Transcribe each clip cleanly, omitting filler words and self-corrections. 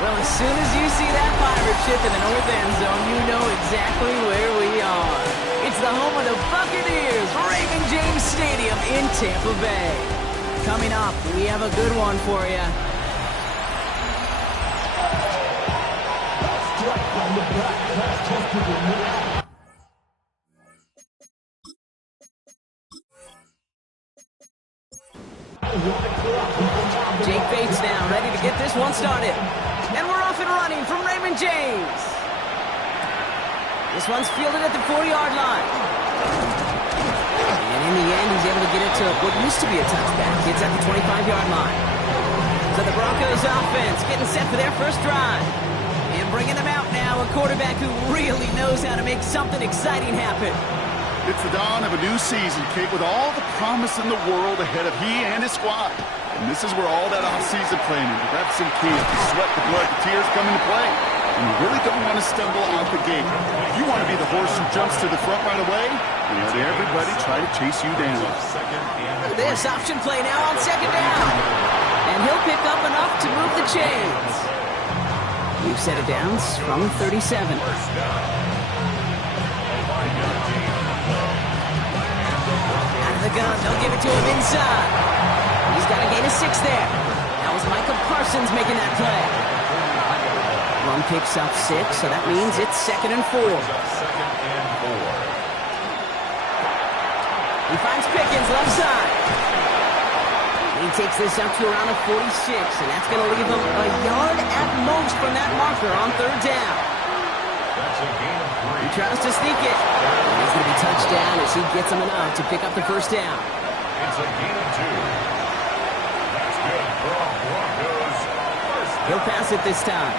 Well, as soon as you see that pirate ship in the north end zone, you know exactly where we are. It's the home of the Buccaneers, Raymond James Stadium in Tampa Bay. Coming up, we have a good one for you. Jake Bates now, ready to get this one started. And we're off and running from Raymond James. This one's fielded at the 40-yard line. And in the end, he's able to get it to what used to be a touchback. It's at the 25-yard line. So the Broncos offense getting set for their first drive. And bringing them out now, a quarterback who really knows how to make something exciting happen. It's the dawn of a new season, Kate, with all the promise in the world ahead of he and his squad. And this is where all that off-season planning, the reps and camp, the sweat, the blood, the tears come into play. And you really don't want to stumble out the gate. You want to be the horse who jumps to the front right away and let everybody try to chase you down. Look at this option play now on second down. And he'll pick up enough to move the chains. We've set it down from 37. The gun, they'll give it to him inside. He's got a gain of 6 there. That was Micah Parsons making that play. Run picks up 6, so that means it's 2nd and 4. He finds Pickens left side. He takes this up to around a 46, and that's going to leave him a yard at most from that marker on 3rd down. He tries to sneak it. He's going to be touchdown as he gets him enough to pick up the first down. It's a gain of 2. That's good for Broncos. He'll pass it this time.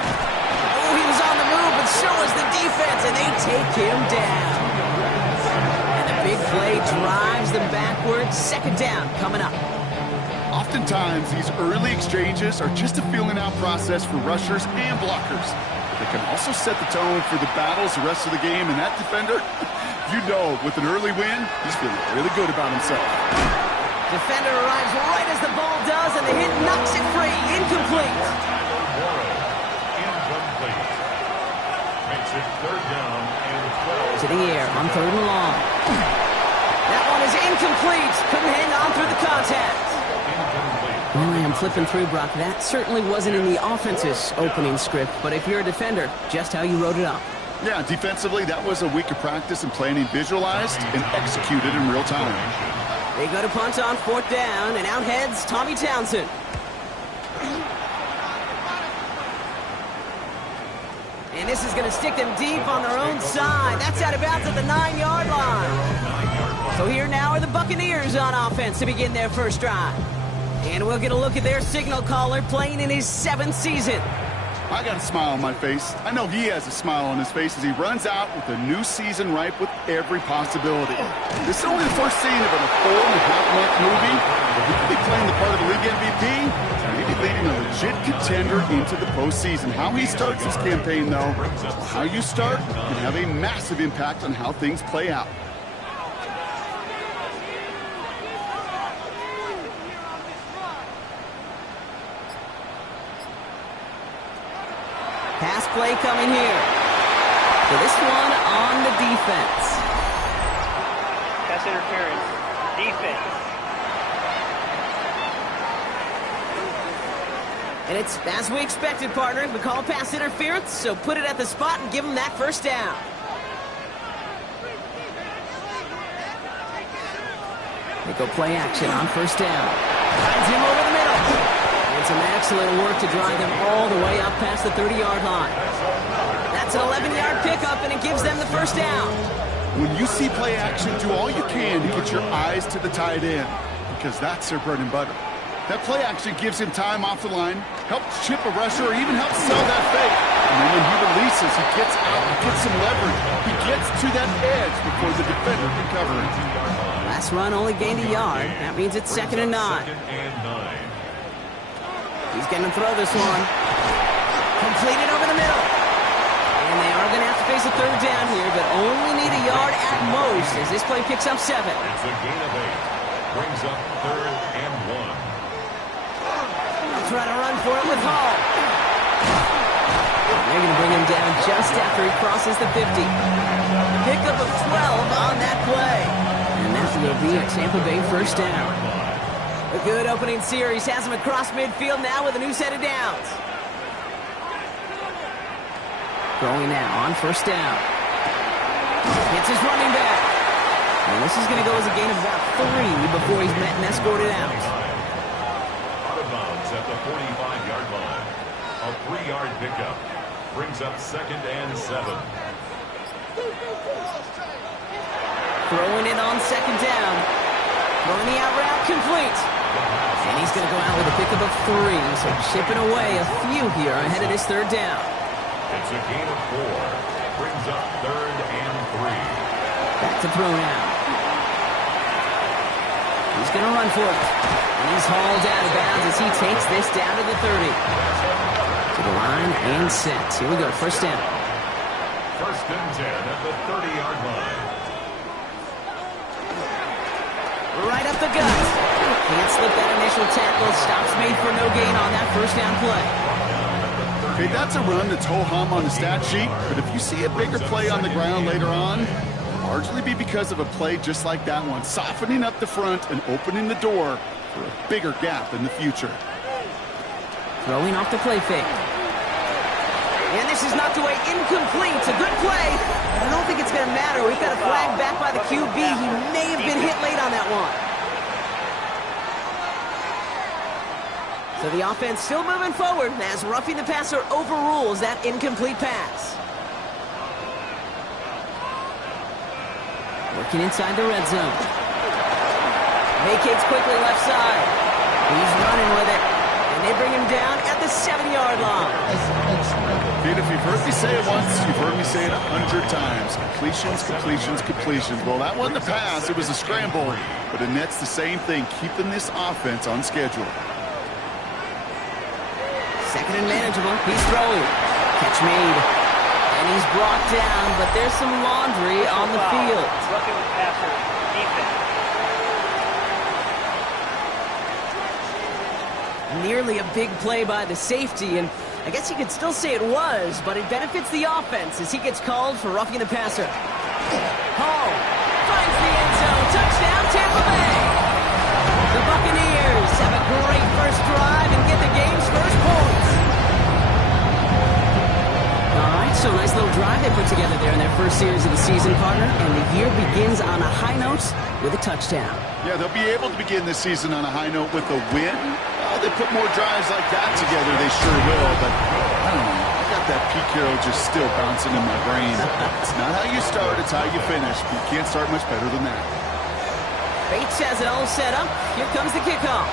Oh, he was on the move, but so was the defense, and they take him down. And the big play drives them backwards. 2nd down coming up. Oftentimes, these early exchanges are just a feeling-out process for rushers and blockers. They can also set the tone for the battles the rest of the game, and that defender, you know, with an early win, he's feeling really good about himself. Defender arrives right as the ball does, and the hit knocks it free. Incomplete. Incomplete. Makes it 3rd down and 12. To the air on 3rd and long. That one is incomplete. Couldn't hang on through the contact. Well, I am flipping through, Brock. That certainly wasn't in the offense's opening script, but if you're a defender, just how you wrote it up. Yeah, defensively, that was a week of practice and planning visualized and executed in real time. They go to punt on 4th down, and out heads Tommy Townsend. And this is going to stick them deep on their own side. That's out of bounds at the 9-yard line. So here now are the Buccaneers on offense to begin their first drive. And we'll get a look at their signal caller playing in his 7th season. I got a smile on my face. I know he has a smile on his face as he runs out with a new season ripe with every possibility. This is only the first scene of a 4.5-month movie, but he could be playing the part of the league MVP, maybe leading a legit contender into the postseason. How he starts his campaign, though, how you start can have a massive impact on how things play out. Pass play coming here. So this one on the defense. Pass interference. Defense. And it's as we expected, partner. We call pass interference, so put it at the spot and give him that first down. They go play action on 1st down. Finds him over the middle. And some excellent work to drive them all the way up past the 30-yard line. That's an 11-yard pickup, and it gives them the first down. When you see play action, do all you can to get your eyes to the tight end, because that's their bread and butter. That play action gives him time off the line, helps chip a rusher, or even helps sell that fake. And then when he releases, he gets out, he gets some leverage. He gets to that edge before the defender can cover him. Last run only gained a yard. That means it's 2nd and 9. He's going to throw this one. Completed over the middle. And they are going to have to face a 3rd down here, but only need a yard at most as this play picks up 7. It's a gain of 8. Brings up 3rd and 1. Trying to run for it with Hall. They're going to bring him down just after he crosses the 50. Pickup of 12 on that play. And that will be a Tampa Bay first down. A good opening series has him across midfield now with a new set of downs. Going now on first down. Hits his running back. And this is going to go as a gain of about 3 before he's met and escorted out. Out of bounds at the 45-yard line. A 3-yard pickup brings up 2nd and 7. Throwing it on 2nd down. Throwing the out route complete. And he's going to go out with a pickup of 3. So chipping away a few here ahead of this 3rd down. It's a gain of 4. Brings up 3rd and 3. Back to throw now. He's going to run for it. And he's hauled out of bounds as he takes this down to the 30. To the line and set. Here we go, first down. 1st and 10 at the 30-yard line. Right up the gut. Can't slip that initial tackle. Stops made for no gain on that first down play. Okay, that's a run that's ho-hum on the stat sheet, but if you see a bigger play on the ground later on, it'll largely be because of a play just like that one, softening up the front and opening the door for a bigger gap in the future. Throwing off the play fake. And this is knocked away incomplete. It's a good play, but I don't think it's going to matter. We've got a flag back by the QB. He may have been hit late on that one. So the offense still moving forward as roughing the passer overrules that incomplete pass. Working inside the red zone. Vacates quickly left side. He's running with it. And they bring him down at the 7-yard line. Dude, if you've heard me say it once, you've heard me say it 100 times. Completions, completions, completions. Well, that wasn't a pass. It was a scramble. But it nets the same thing, keeping this offense on schedule. 2nd and manageable. He's throwing. Catch made. And he's brought down, but there's some laundry on the field. Roughing the passer. Defense. Nearly a big play by the safety, and I guess you could still say it was, but it benefits the offense as he gets called for roughing the passer. Hall finds the end zone. Touchdown, Tampa Bay. The Buccaneers have a great first drive and get the game's first points. All right, so nice little drive they put together there in their first series of the season, partner, and the year begins on a high note with a touchdown. Yeah, they'll be able to begin this season on a high note with a win. They put more drives like that together, they sure will, but I don't know. I got that Pete Carroll just still bouncing in my brain. It's not how you start, it's how you finish. You can't start much better than that. Bates has it all set up. Here comes the kickoff.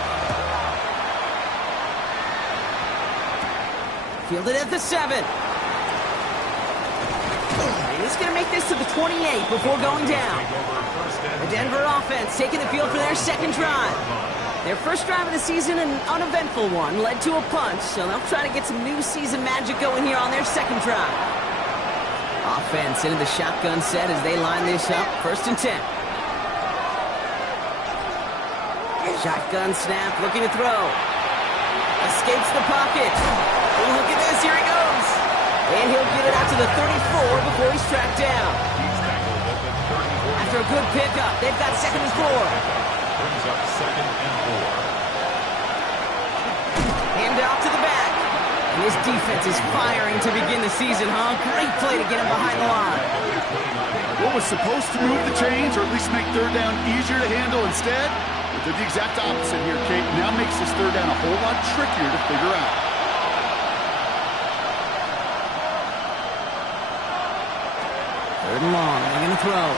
Fielded at the 7. And he's going to make this to the 28 before going down. The Denver offense taking the field for their 2nd drive. Their first drive of the season, an uneventful one, led to a punch, so they'll try to get some new season magic going here on their 2nd drive. Offense into the shotgun set as they line this up. 1st and 10. Shotgun snap, looking to throw. Escapes the pocket. Oh, look at this, here he goes. And he'll get it out to the 34 before he's tracked down. After a good pickup, they've got 2nd and 4. Brings up 2nd and 4. Hand off to the back. And this defense is firing to begin the season, huh? Great play to get him behind the line. What was supposed to move the chains, or at least make 3rd down easier to handle instead, they did the exact opposite here, Kate. Now makes this 3rd down a whole lot trickier to figure out. 3rd and long. They're going to throw.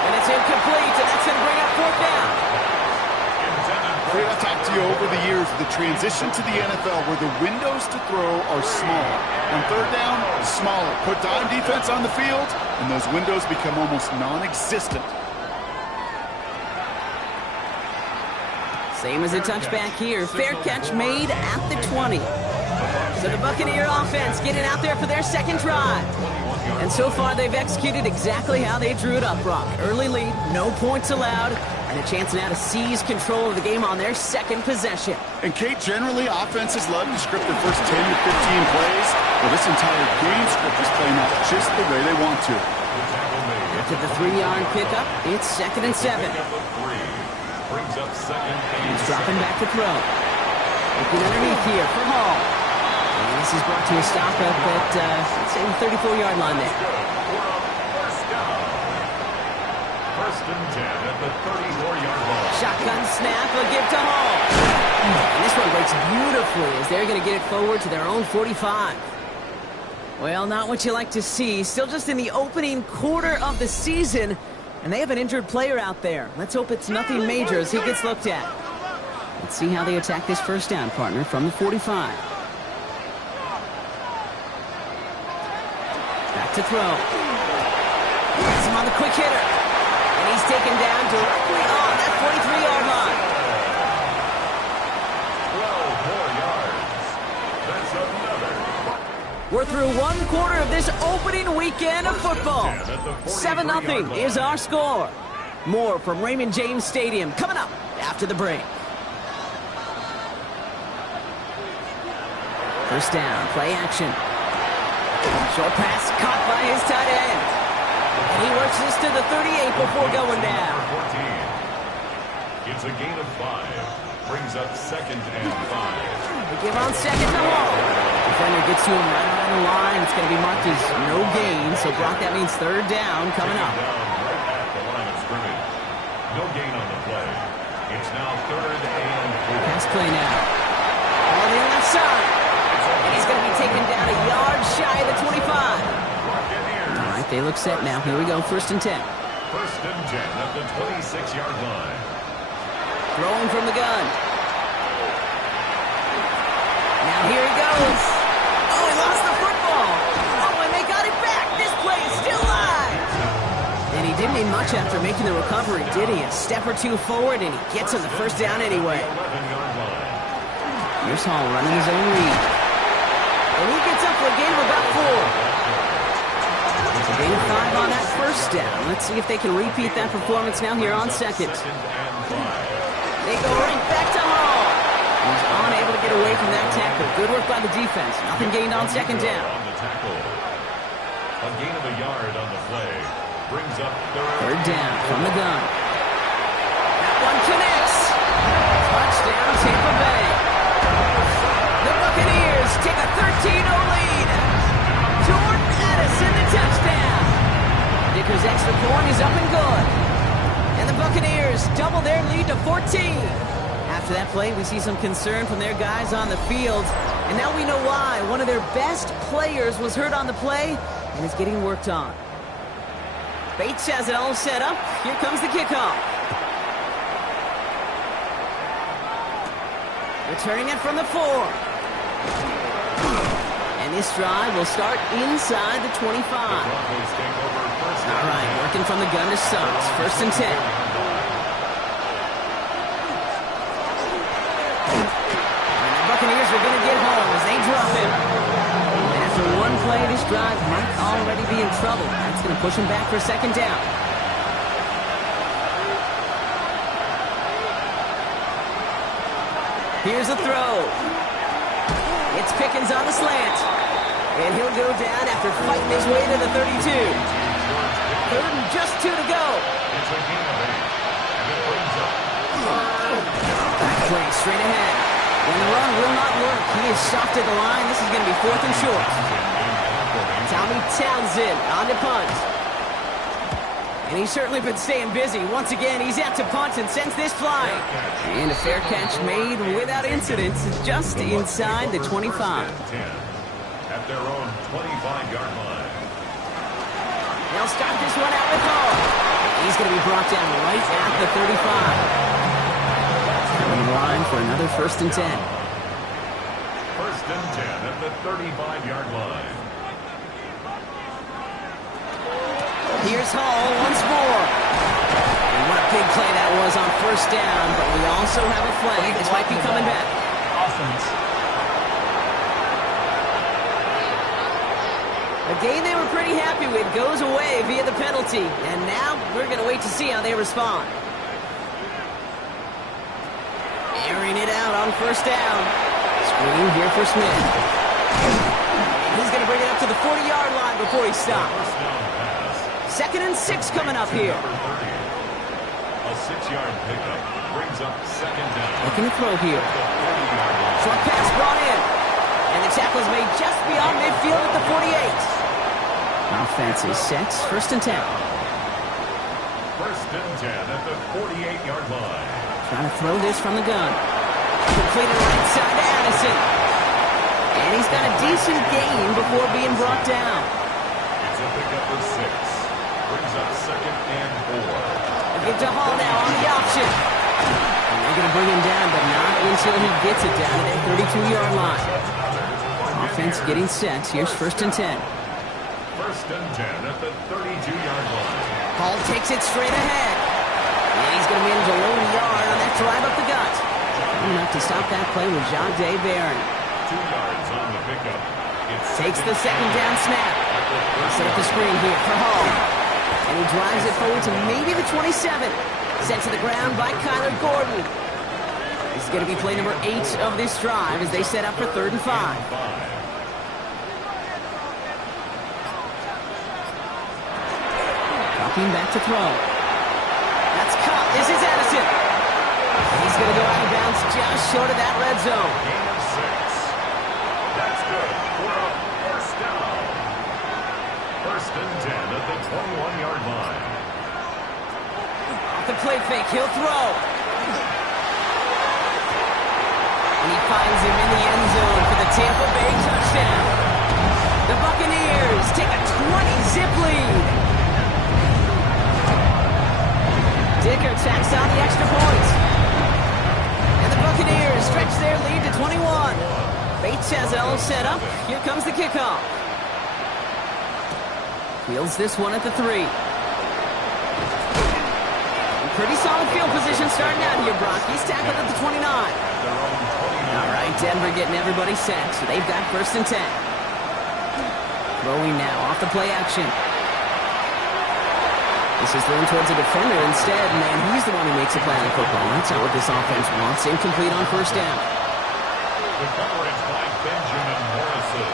And it's incomplete, and that's going to bring up 4th down. Kate, I've talked to you over the years of the transition to the NFL where the windows to throw are smaller. On 3rd down, smaller. Put dime defense on the field, and those windows become almost non-existent. Same as a touchback here. Fair catch made at the 20. So the Buccaneer offense getting out there for their 2nd drive. And so far, they've executed exactly how they drew it up, Brock. Early lead, no points allowed. And a chance now to seize control of the game on their second possession. And Kate, generally, offenses love to script their first 10 to 15 plays. Well, this entire game script is playing out just the way they want to. After the 3-yard pickup, it's 2nd and 7. He's dropping back to throw. Looking underneath here for Hall. And this is brought to a stop up at, let's say, the 34-yard line there. First and 10 at the 34-yard line. Shotgun snap, a give to Hall. And this one breaks beautifully as they're going to get it forward to their own 45. Well, not what you like to see. Still just in the opening quarter of the season, and they have an injured player out there. Let's hope it's nothing major as he gets looked at. Let's see how they attack this first down, partner, from the 45. Back to throw. Has him on the quick hitter. And he's taken down directly on that 43-yard line. 12 more yards. That's another. We're through one quarter of this opening weekend of football. 7-0 is our score. More from Raymond James Stadium coming up after the break. First down, play action. Short pass caught by his tight end. And he works this to the 38 before going down. 14. It's a gain of 5. Brings up 2nd and 5. They give on 2nd to Hall. Defender gets to him right around the line. It's going to be marked as no gain. So, Brock, that means 3rd down coming up. Right at the line of scrimmage. No gain on the play. It's now 3rd and 4. Pass play now. On the left side. And he's going to be taken down a yard shy of the 25. All right, they look set now. Here we go, 1st and 10. 1st and 10 at the 26-yard line. Throwing from the gun. Now here he goes. Oh, he lost the football. Oh, and they got it back. This play is still live. And he didn't need much after making the recovery, did he? A step or two forward, and he gets him the first down anyway. 11-yard line. Here's Hall running his own read. And he gets up for a gain of about 4. It's a gain of 5 on that first down. Let's see if they can repeat that performance now here on 2nd. They go right back to Hall. He's unable to get away from that tackle. Good work by the defense. Nothing gained on 2nd down. On the tackle. A gain of a yard on the play. Brings up 3rd down from the gun. That one connects. Touchdown, Tampa Bay. The Buccaneers take a 13-0 lead. Jordan Addison, the touchdown. Dicker's extra point is up and good. And the Buccaneers double their lead to 14. After that play, we see some concern from their guys on the field. And now we know why. One of their best players was hurt on the play and is getting worked on. Bates has it all set up. Here comes the kickoff. Returning it from the 4. And this drive will start inside the 25. All right, working from the gun to Suggs. 1st and 10. And the Buccaneers are going to get home as they drop him. And after one play, this drive might already be in trouble. That's going to push him back for 2nd down. Here's a throw. It's Pickens on the slant. And he'll go down after fighting his way to the 32. 3rd and just 2 to go. It's a gain of 8. And it brings up. Back play straight ahead. When the run will not work, he is stopped at the line. This is going to be 4th and short. Tommy Townsend on the punt. And he's certainly been staying busy. Once again, he's out to punt and sends this flying. And a fair catch made without incident, just inside the 25. At their own 25-yard line. They'll start this one out with Hall. He's going to be brought down right at the 35. On the line for another 1st and 10. 1st and 10 at the 35-yard line. Here's Hall once more. And what a big play that was on 1st down, but we also have a flag. This might be coming back. Offense. A game they were pretty happy with goes away via the penalty. And now we're going to wait to see how they respond. airing it out on first down. Screen here for Smith. He's going to bring it up to the 40-yard line before he stops. 2nd and 6 coming up here. A 6-yard pickup brings up 2nd down. Looking to throw here. Short pass brought in. And the tackle is made just beyond midfield at the 48. Offense is set. 1st and 10. 1st and 10 at the 48-yard line. Trying to throw this from the gun. Completed right side to Addison. And he's got a decent gain before being brought down. It's a pickup of 6. Brings up 2nd and 4. Give to Hall now on the option. And they're going to bring him down, but not until he gets it down to that 32-yard line. Offense getting set. Here's 1st and 10. 1st and 10 at the 32-yard line. Hall takes it straight ahead. And he's going to manage a low yard on that drive up the gut. Enough to stop that play with Jahdae Barron. 2 yards on the pickup. Takes the 2nd down snap. Set up the screen here for Hall. And he drives it forward to maybe the 27. Sent to the ground by Kyler Gordon. This is going to be play number 8 of this drive as they set up for 3rd and 5. Dropping back to throw. That's caught. This is Addison. He's going to go out of bounds just short of that red zone. Gain of 6. That's good for a 1st down. 1st and 10 at the 21-yard line. Off the play fake, he'll throw. And he finds him in the end zone for the Tampa Bay touchdown. The Buccaneers take a 20-zip lead. Dicker tacks on the extra point. And the Buccaneers stretch their lead to 21. Bates has it all set up. Here comes the kickoff. Fields this one at the 3. Pretty solid field position starting out here, Brock. He's tackled at the 29. All right, Denver getting everybody set, so they've got 1st and 10. Throwing now off the play action. This is thrown towards a defender instead, and he's the one who makes a play on the football. That's not what this offense wants. Incomplete on 1st down. The coverage by Benjamin Morrison.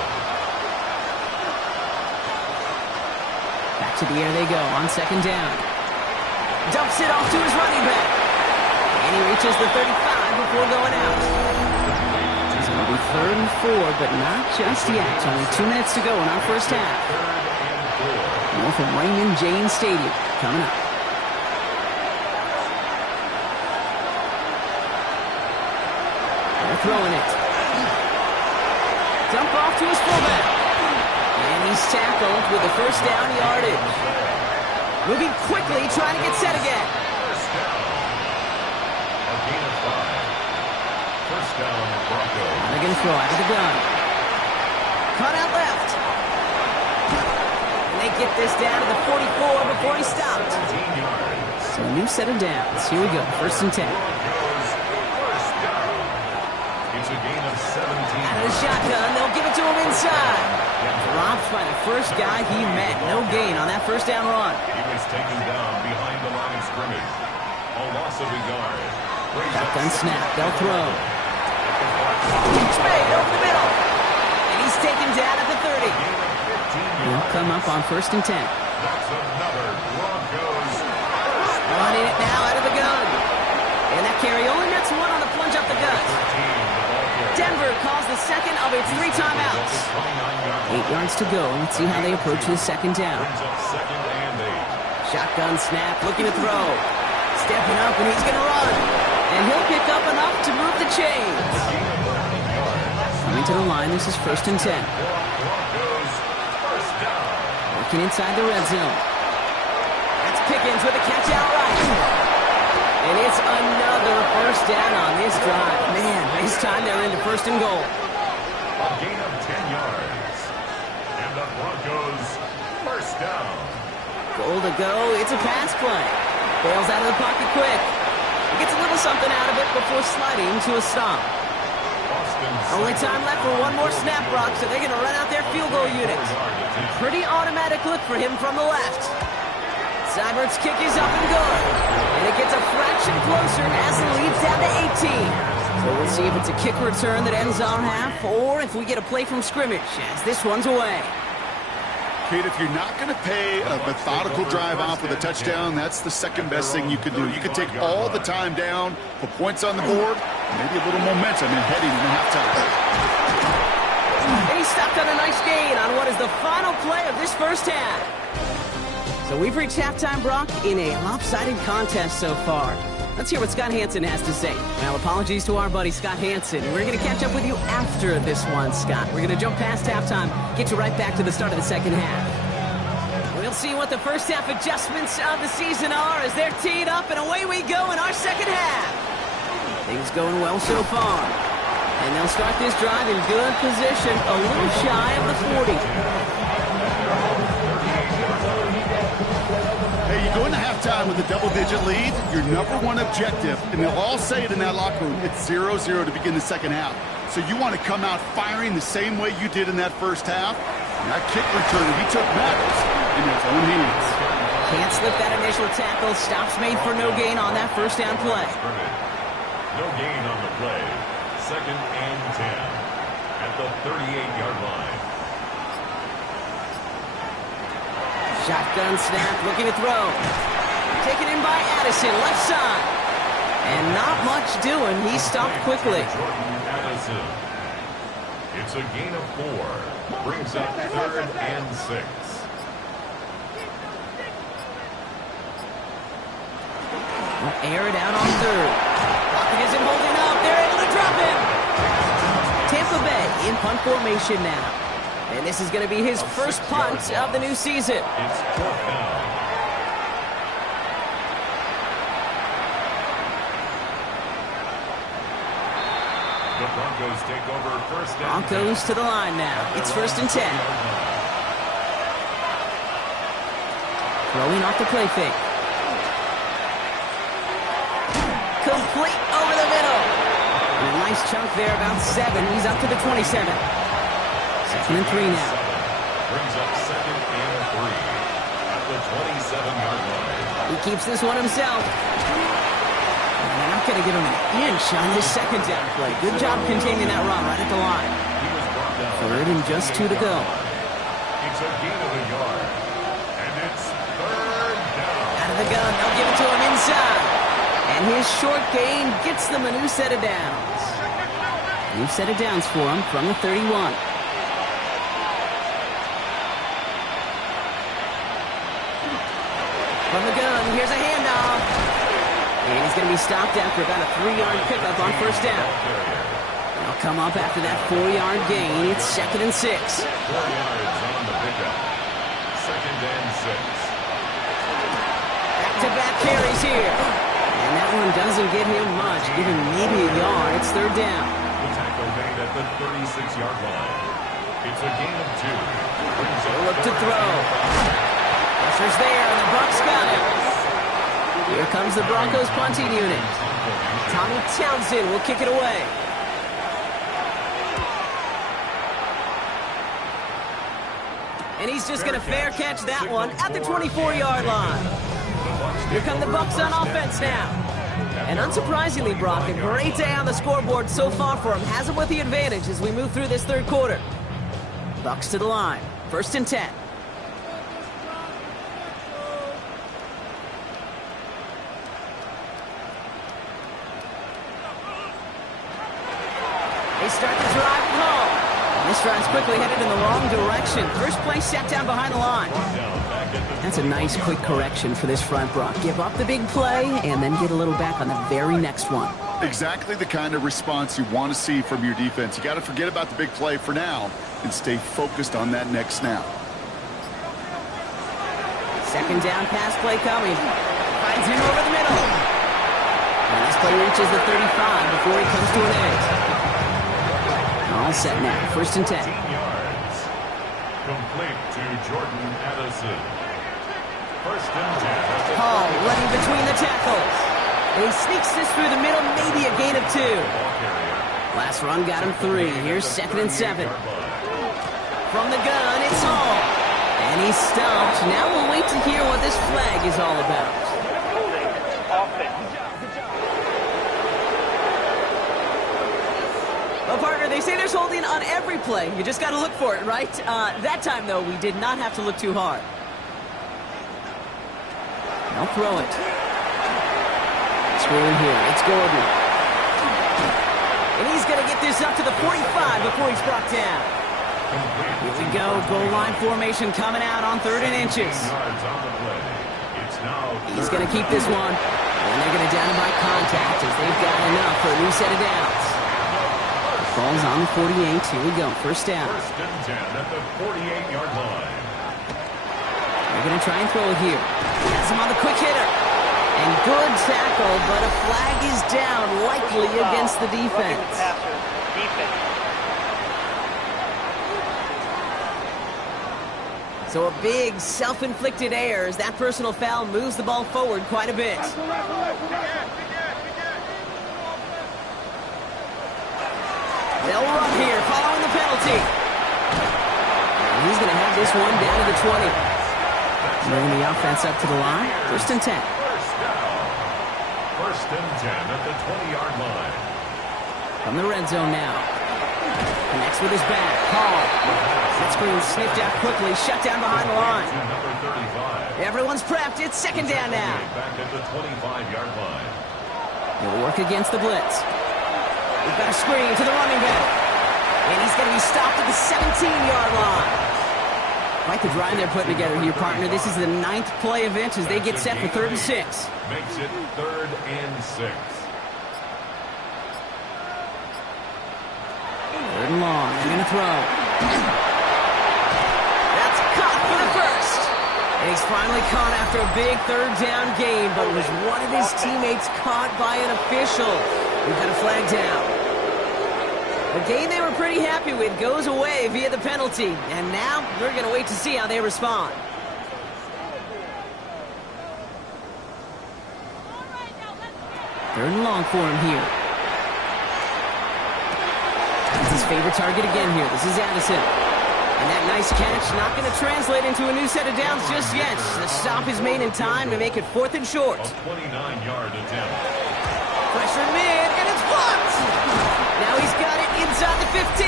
Back to the air they go on 2nd down. Dumps it off to his running back. And he reaches the 35 before going out. It's going to be 3rd and 4, but not just yet. Only 2 minutes to go in our first half. North of Raymond James Stadium coming up. They're throwing it. Dump off to his fullback. And he's tackled with the 1st down yardage. Moving quickly, trying to get set again. 1st down. A gain of 5. 1st down, Broncos. They're going to throw out of the gun. Cut out left. And they get this down to the 44 before he stopped. 17 yards. So a new set of downs. Here we go, 1st and 10. Broncos, 1st down. It's a gain of 17. Out of the shotgun, they'll give it to him inside. Dropped by the first guy he met. No gain on that 1st down run. He was taken down behind the line of scrimmage. A loss of a yard. Shotgun snap, they'll throw. Spade over the middle. And he's taken down at the 30. He'll come up on 1st and 10. That's another Broncos. Running it now out of the gun. And that carry only nets 1 on the plunge up the gut. Denver calls the 2nd of its 3 timeouts. 8 yards to go. Let's see how they approach this 2nd down. Brings up 2nd and 8. Shotgun snap, looking to throw. Stepping up, and he's going to run. And he'll pick up enough to move the chains. Coming to the line, this is 1st and 10. Broncos, 1st down. Working inside the red zone. That's Pickens with a catch out right. And it's another 1st down on this drive. Man, this time they're into 1st and goal. A gain of 10 yards. And the Broncos, 1st down. Goal to go. It's a pass play. Bails out of the pocket quick. He gets a little something out of it before sliding to a stop. Only time left for 1 more snap, Brock, so they're going to run out their field goal unit. Pretty automatic look for him from the left. Seibert's kick is up and good. And it gets a fraction closer as the lead's down to 18. So we'll see if it's a kick return that ends our half, or if we get a play from scrimmage, as this one's away. Kate, if you're not going to pay a methodical drive off with a touchdown, that's the second best thing you could do. You could take all the time down, put points on the board, maybe a little momentum in heading into halftime. And he stopped on a nice gain on what is the final play of this first half. So we've reached halftime, Brock, in a lopsided contest so far. Let's hear what Scott Hansen has to say. Well, apologies to our buddy Scott Hansen. We're going to catch up with you after this one, Scott. We're going to jump past halftime, get you right back to the start of the second half. We'll see what the first half adjustments of the season are as they're teed up, and away we go in our second half. Things going well so far. And they'll start this drive in good position, a little shy of the 40. Hey, you go into halftime with a double-digit lead, your number one objective, and they'll all say it in that locker room, it's 0-0 to begin the second half. So you want to come out firing the same way you did in that first half. And that kick return that he took matters in his own hands. Can't slip that initial tackle. Stops made for no gain on that first down play. No gain on the play. Second and 10 at the 38-yard line. Shotgun snap, looking to throw. Taken in by Addison, left side. And not much doing. He stopped quickly. Addison. It's a gain of 4. Brings up third and 6. We'll air it out on third. Blocking isn't holding up. They're able to drop him. Tampa Bay in punt formation now. And this is going to be his first punt of the new season. It's fourth down. The Broncos take over first down. Broncos to the line now. It's first and 10. Throwing off the play fake. Complete over the middle. And a nice chunk there, about 7. He's up to the 27. Second and 3 now. Brings up second and 3 at the 27-yard line. He keeps this one himself. And they're not going to give him an inch on this second down play. Good job containing that run right at the line. He was brought down. Third and just 2 to go. It's a gain of a yard. And it's third down. Out of the gun. They'll give it to him inside. And his short gain gets them a new set of downs. New set of downs for him from the 31. From the gun, here's a handoff. And he's going to be stopped after about a 3-yard pickup on first down. They'll come up after that 4-yard gain. It's second and 6. 4 yards on the pickup. Second and 6. Back-to-back carries here. And that one doesn't get him much, giving maybe a yard. It's third down. The tackle made at the 36-yard line. It's a gain of 2. Brings up Look to throw. Pressure's there, and the Bucs got him. Here comes the Broncos punting unit. Tommy Townsend will kick it away. And he's just going to fair catch that one at the 24-yard line. Here come the Bucs on offense now. And unsurprisingly, Brock, a great day on the scoreboard so far for him. Has him with the advantage as we move through this third quarter. Bucs to the line. First and 10. They start the drive at home. This drive's quickly headed in the wrong direction. First play set down behind the line. That's a nice quick correction for this front, Brock. Give up the big play and then get a little back on the very next one. Exactly the kind of response you want to see from your defense. You got to forget about the big play for now and stay focused on that next snap. Second down pass play coming. Finds him over the middle. And this play reaches the 35 before he comes to an end. All set now. First and 10. 15 yards. Complete to Jordan Addison. First and 10. Hall running between the tackles. And he sneaks this through the middle, maybe a gain of 2. Last run got him 3. Here's second and 7. From the gun, it's Hall. And he's stopped. Now we'll wait to hear what this flag is all about. Well, partner, they say there's holding on every play. You just got to look for it, right? That time, though, we did not have to look too hard. I'll throw it. Screen here. It's Gordon. And he's going to get this up to the 45 before he's brought down. Here we go. Goal line formation coming out on 3rd and inches. He's going to keep this one. And they're going to down him by contact as they've got enough for a new set of downs. Ball's on the 48. Here we go. First down. 1st and 10 at the 48-yard line. They're going to try and throw it here. Has him on the quick hitter. And good tackle, but a flag is down, likely against the defense. So a big self-inflicted error as that personal foul moves the ball forward quite a bit. They'll run here following the penalty. And he's going to have this one down to the 20. Moving the offense up to the line. 1st and 10. 1st and 10 at the 20-yard line. From the red zone now. Connects with his back. Hall. That screen sniffed out quickly. Shut down behind the line. Everyone's prepped. It's 2nd down now. Back at the 25-yard line. He'll work against the blitz. We've got a screen to the running back. And he's going to be stopped at the 17-yard line. Quite the drive they're putting together here, partner. This is the 9th play event as they get set for 3rd and 6. Makes it 3rd and 6. 3rd and long. They're going to throw. That's caught for the first. And he's finally caught after a big 3rd down gain, but was one of his teammates caught by an official. We've got a flag down. The game they were pretty happy with goes away via the penalty. And now we're going to wait to see how they respond. Third and long for him here. It's his favorite target again here. This is Addison. And that nice catch not going to translate into a new set of downs just yet. The stop is made in time to make it 4th and short. A 29-yard attempt. Pressure mid, and it's blocked. Now he's got it inside the 15.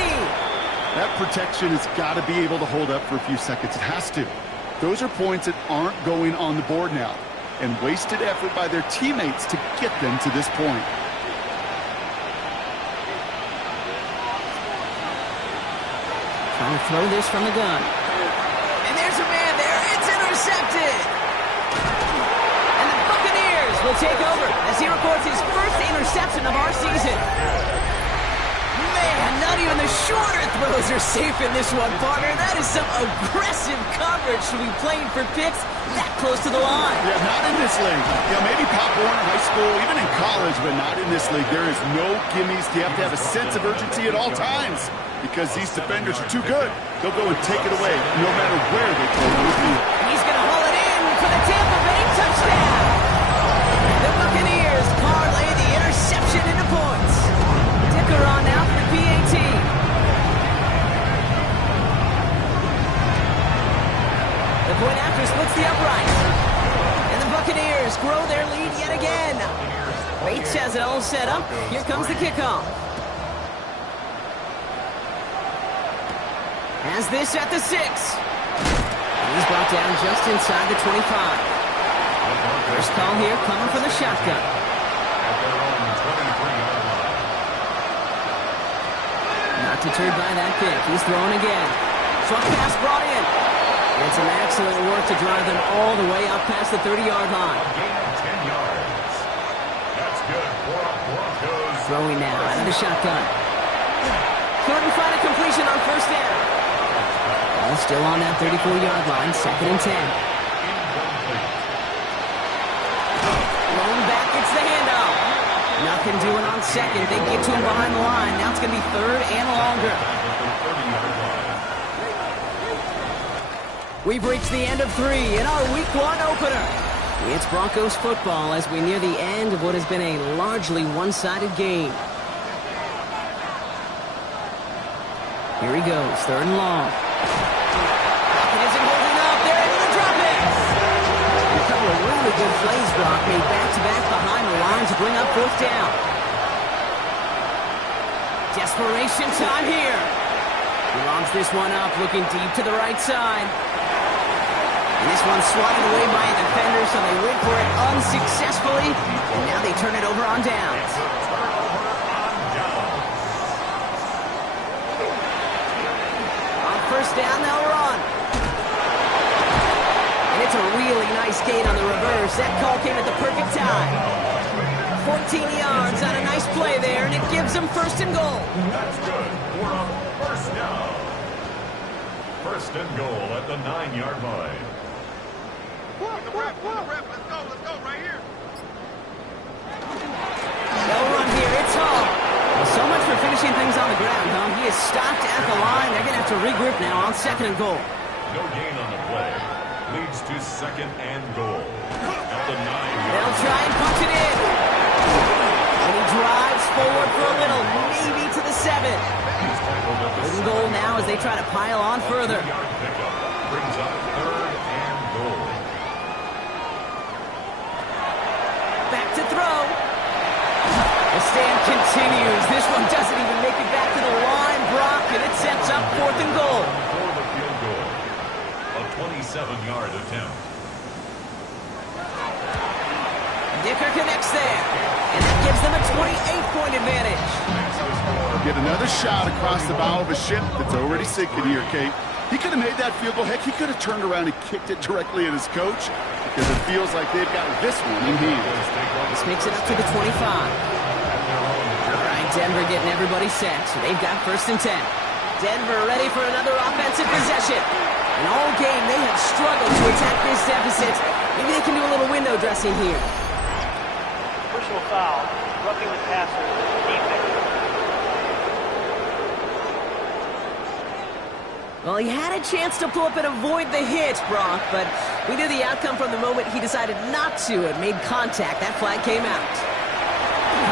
That protection has got to be able to hold up for a few seconds. It has to. Those are points that aren't going on the board now. And wasted effort by their teammates to get them to this point. Trying to throw this from the gun. And there's a man there. It's intercepted. And the Buccaneers will take over as he records his first interception of our season. Man, not even the shorter throws are safe in this one, partner. That is some aggressive coverage to be playing for picks that close to the line. Yeah, not in this league. Maybe Pop Warner High School, even in college, but not in this league. There is no gimmies. You have to have a sense of urgency at all times because these defenders are too good. They'll go and take it away no matter where they throw on the field. He's going to haul it in for the Tampa Bay touchdown. The Buccaneers parlay the interception into points. Dicker on now for the PAT. The point after splits the upright. And the Buccaneers grow their lead yet again. Bates has it all set up. Here comes the kickoff. Has this at the 6. And he's brought down just inside the 25. First call here coming from the shotgun. Not deterred by that kick. He's throwing again. Short pass brought in. And some excellent work to drive them all the way up past the 30-yard line. Gain of 10 yards. That's good for Broncos. Throwing now out of the shotgun. Couldn't find a completion on first down. Ball still on that 34-yard line. 2nd and 10. Rolling back, it's the handoff. Nothing doing on 2nd. They get to him behind the line. Now it's going to be 3rd and longer. We've reached the end of 3 in our Week 1 opener. It's Broncos football as we near the end of what has been a largely one-sided game. Here he goes, 3rd and long. It isn't holding up. They're able to drop it. A couple of really good plays, Brock, made back-to-back behind the line to bring up 4th down. Desperation time here. He lobs this one up, looking deep to the right side. And this one's swatted away by a defender, so they went for it unsuccessfully. And now they turn it over on downs. On first down, they'll run. And it's a really nice gain on the reverse. That call came at the perfect time. 14 yards on a nice play there, and it gives them first and goal. That's good. We're on first down. First and goal at the 9-yard line. Let's go, right here. They'll run here. It's Hall. Well, so much for finishing things on the ground, huh? He is stopped at the line. They're going to have to regroup now on second and goal. No gain on the play. Leads to second and goal. At the 9-yard They'll try and punch it in. And he drives forward for a little, maybe to the 7. He's tackled at the Third and goal now as they try to pile on further. 7-yard pickup. Brings up third and goal. Back to throw. The stand continues. This one doesn't even make it back to the line, Brock, and it sets up fourth and goal. For the field goal. A 27-yard attempt. Dicker connects there, and that gives them a 28-point advantage. Get another shot across the bow of a ship that's already sinking here, Kate. He could have made that field goal. Heck, he could have turned around and kicked it directly at his coach because it feels like they've got this one in hand. This makes it up to the 25. All right, Denver getting everybody set, so they've got first and 10. Denver ready for another offensive possession. And all game, they have struggled to attack this deficit. Maybe they can do a little window dressing here. Personal foul. Roughing the passer. Defense. Well, he had a chance to pull up and avoid the hit, Brock, but we knew the outcome from the moment he decided not to and made contact. That flag came out.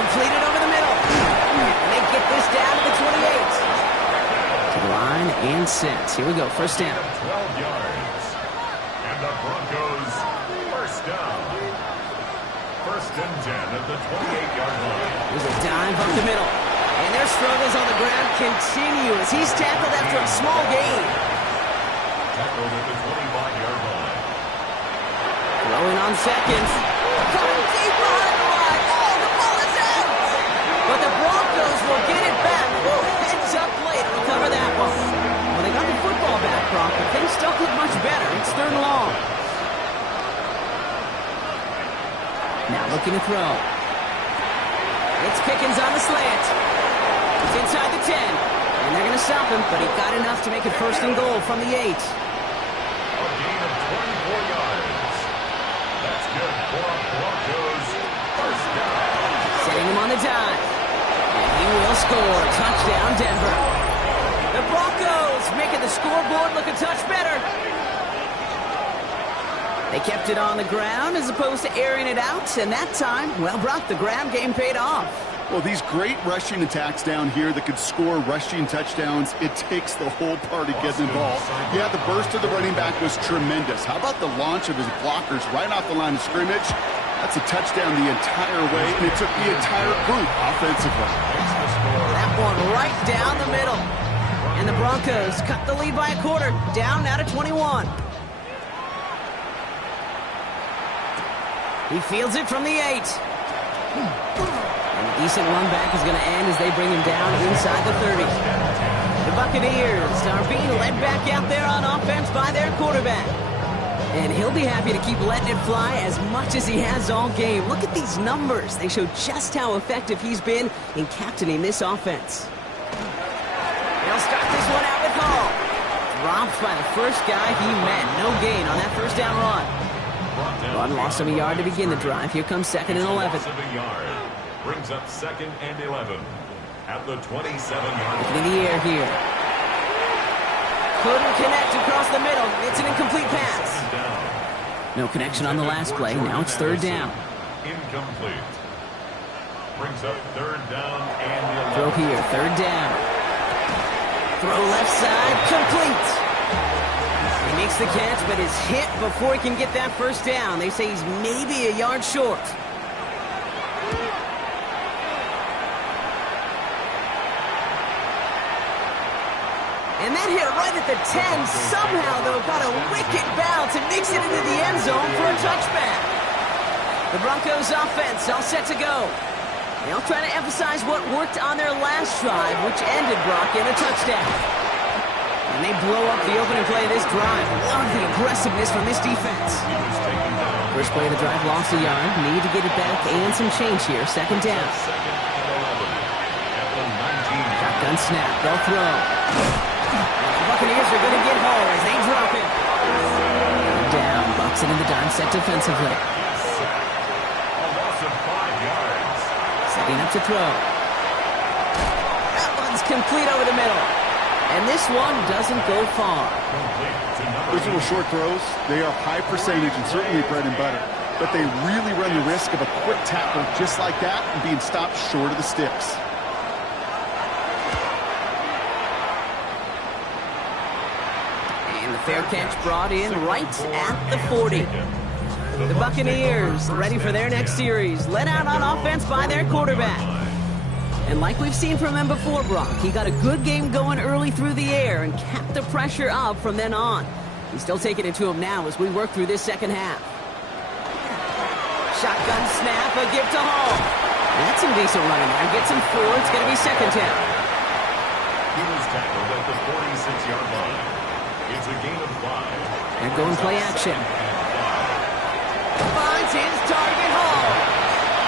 Completed over the middle. And they get this down to the 28. To the line and set. Here we go, first down. 12 yards. And the Broncos first down. First and 10 at the 28-yard line. There's a dive up the middle. And their struggles on the ground continue as he's tackled after a small gain. Tackled at the 25-yard line. Throwing on seconds. Coming deep behind the line. Oh, the ball is out. But the Broncos will get it back. Heads up play to recover that one. Well, they got the football back, Brock, but things don't look much better. It's third and long. Now looking to throw. It's Pickens on the slant. He's inside the 10. And they're going to stop him, but he got enough to make it first and goal from the 8. A gain of 24 yards. That's good for Broncos first down. Setting him on the dive. And he will score. Touchdown, Denver. The Broncos making the scoreboard look a touch better. They kept it on the ground as opposed to airing it out. And that time, well, Brock, the ground game paid off. Well, these great rushing attacks down here that could score rushing touchdowns, it takes the whole party getting involved. Yeah, the burst of the running back was tremendous. How about the launch of his blockers right off the line of scrimmage? That's a touchdown the entire way, and it took the entire group offensively. That one right down the middle. And the Broncos cut the lead by a quarter, down now to 21. He fields it from the 8. And a decent run back is going to end as they bring him down inside the 30. The Buccaneers are being led back out there on offense by their quarterback. And he'll be happy to keep letting it fly as much as he has all game. Look at these numbers. They show just how effective he's been in captaining this offense. They'll start this one out with Hall. Dropped by the first guy he met. No gain on that first down run. Run lost him a yard to begin the drive. Here comes second and 11. Brings up second and 11 at the 27-yard line. In the air here. Couldn't connect across the middle. It's an incomplete pass. No connection on the last play. Now it's third down. Incomplete. Brings up third down and 11. Throw here, third down. Throw left side, complete. He makes the catch, but is hit before he can get that first down. They say he's maybe a yard short. And that hit right at the 10. Somehow, though, got a wicked bounce and makes it into the end zone for a touchback. The Broncos offense all set to go. They'll try to emphasize what worked on their last drive, which ended, Brock, in a touchdown. And they blow up the opening play of this drive. Love the aggressiveness from this defense. First play of the drive, lost a yard. Need to get it back and some change here. Second down. Shotgun snap. They'll throw. The Buccaneers are going to get home as they drop it. Down. Bucks it in the dime set defensively. Setting up to throw. That one's complete over the middle. And this one doesn't go far. Those little short throws, they are high percentage and certainly bread and butter. But they really run the risk of a quick tackle just like that and being stopped short of the sticks. And the fair catch brought in right at the 40. The Buccaneers ready for their next series. Led out on offense by their quarterback. And like we've seen from him before, Brock, he got a good game going early through the air and kept the pressure up from then on. He's still taking it to him now as we work through this second half. Shotgun snap, a gift to Hall. That's some decent running there. Gets him 4. It's going to be second down. He was tackled at the 46-yard line. It's a gain of 5. And going play action. Finds his target, Hall.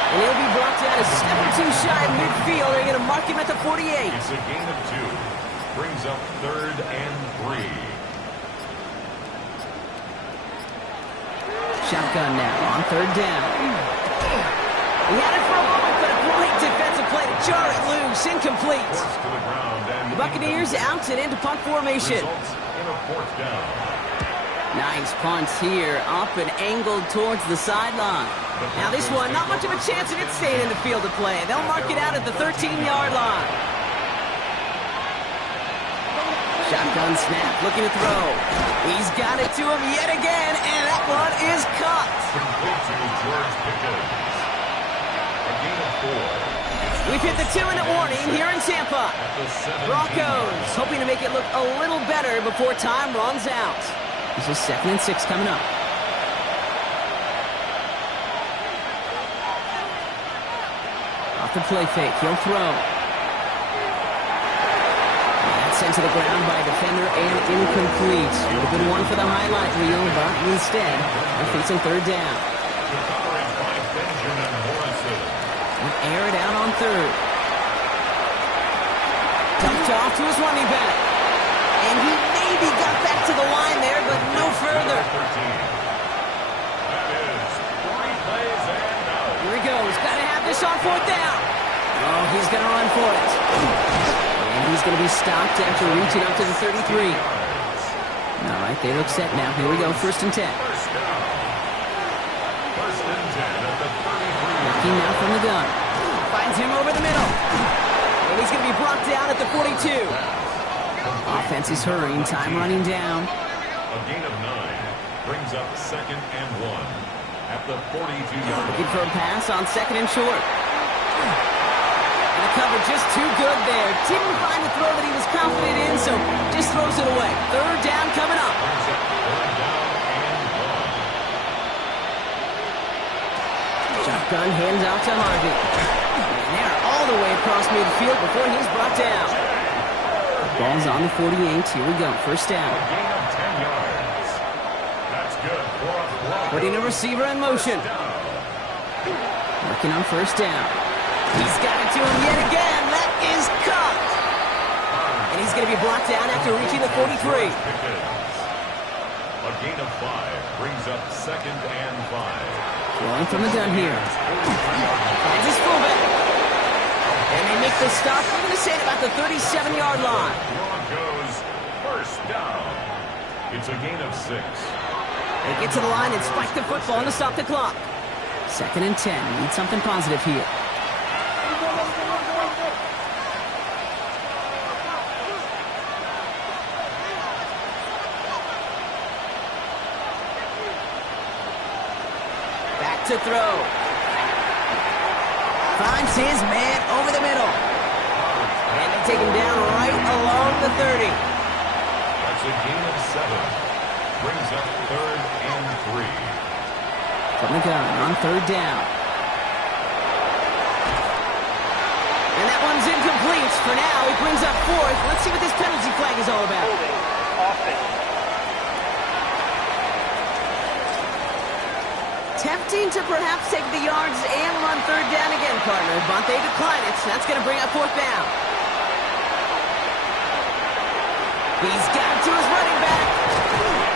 And he'll be brought down a step or two shy of midfield. They're going to mark him at the 48. It's a gain of 2. Brings up 3rd and 3. Shotgun now on 3rd down. He had it for a moment, but a great defensive play to jar it loose. Incomplete. The Buccaneers out and into punt formation. Results in a 4th down. Nice punt here, up and angled towards the sideline. Now this one, not much of a chance of it staying in the field of play. They'll mark it out at the 13-yard line. Shotgun snap, looking to throw. He's got it to him yet again, and that one is caught. Complete to George Pickens. A gain of 4. We've hit the 2-minute warning here in Tampa. Broncos hoping to make it look a little better before time runs out. This is 2nd and 6 coming up. Off the play fake, he'll throw. That's sent to the ground by a defender and incomplete. Would have been one for the highlight reel, but instead, they're facing 3rd down. And air it out on 3rd. Dumped off to his running back. And he maybe got back to the line there, but no further. Here he goes. Got to have this on 4th down. Oh, he's going to run for it. And he's going to be stopped after reaching up to the 33. All right, they look set now. Here we go, 1st and 10. Looking now from the gun. Finds him over the middle. And he's going to be brought down at the 42. Offense is hurrying, time running down. A gain of 9 brings up 2nd and 1 at the 42-yard line. Looking for a pass on 2nd and short. And the cover just too good there. Didn't find the throw that he was confident in, so just throws it away. 3rd down coming up. Shotgun hands out to Harvey. And they're all the way across midfield before he's brought down. Ball's on the 48. Here we go. 1st down. A gain of 10 yards. That's good for a block. Putting a receiver in motion. Working on 1st down. He's got it to him yet again. That is caught. And he's going to be brought down after reaching the 43. A gain of 5 brings up 2nd and 5. Throwing from the gun here. Finds his fullback. And they make the stop, I'm going to say, at about the 37-yard line. Broncos 1st down. It's a gain of 6. They get to the line and spike the football and to stop the clock. 2nd and 10. Need something positive here. Back to throw. Finds his man over the middle. And they take him down right along the 30. It's a gain of 7. Brings up 3rd and 3. From the gun on 3rd down. And that one's incomplete. For now, it brings up 4th. Let's see what this penalty flag is all about. Holding. Offense. Tempting to perhaps take the yards and run 3rd down again, partner. But they decline it. That's going to bring up 4th down. He's got it to his running back.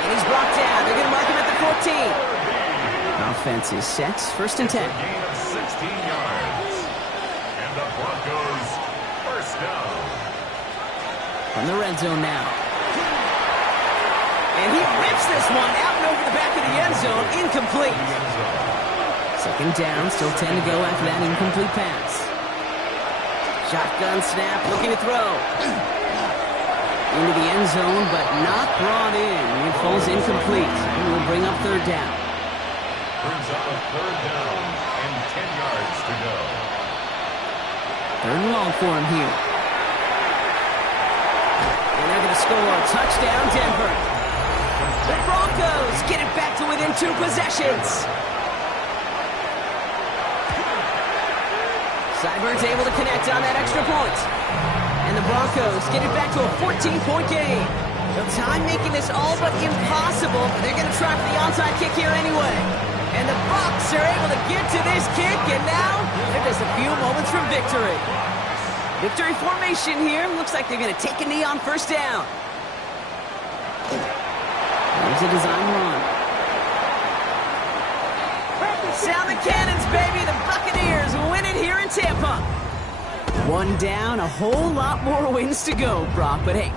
And he's brought down. They're going to mark him at the 14. Offense is set. 1st and 10. A gain of 16 yards. And the Broncos 1st down. From the red zone now. And he rips this one out and over the back of the end zone. Incomplete. 2nd down. Still 10 to go after that incomplete pass. Shotgun snap. Looking to throw. Into the end zone, but not brought in. It falls incomplete. And will bring up 3rd down. Brings up a 3rd down and 10 yards to go. 3rd and long for him here. And they're going to score. Touchdown, Denver. The Broncos get it back to within 2 possessions. Seibert's able to connect on that extra point. And the Broncos get it back to a 14-point game. The time making this all but impossible, but they're going to try for the onside kick here anyway. And the Bucs are able to get to this kick, and now they're just a few moments from victory. Victory formation here. Looks like they're going to take a knee on 1st down. There's a design run. Sound the cannons, baby. The Buccaneers win it here in Tampa. 1 down, a whole lot more wins to go, Brock. But hey,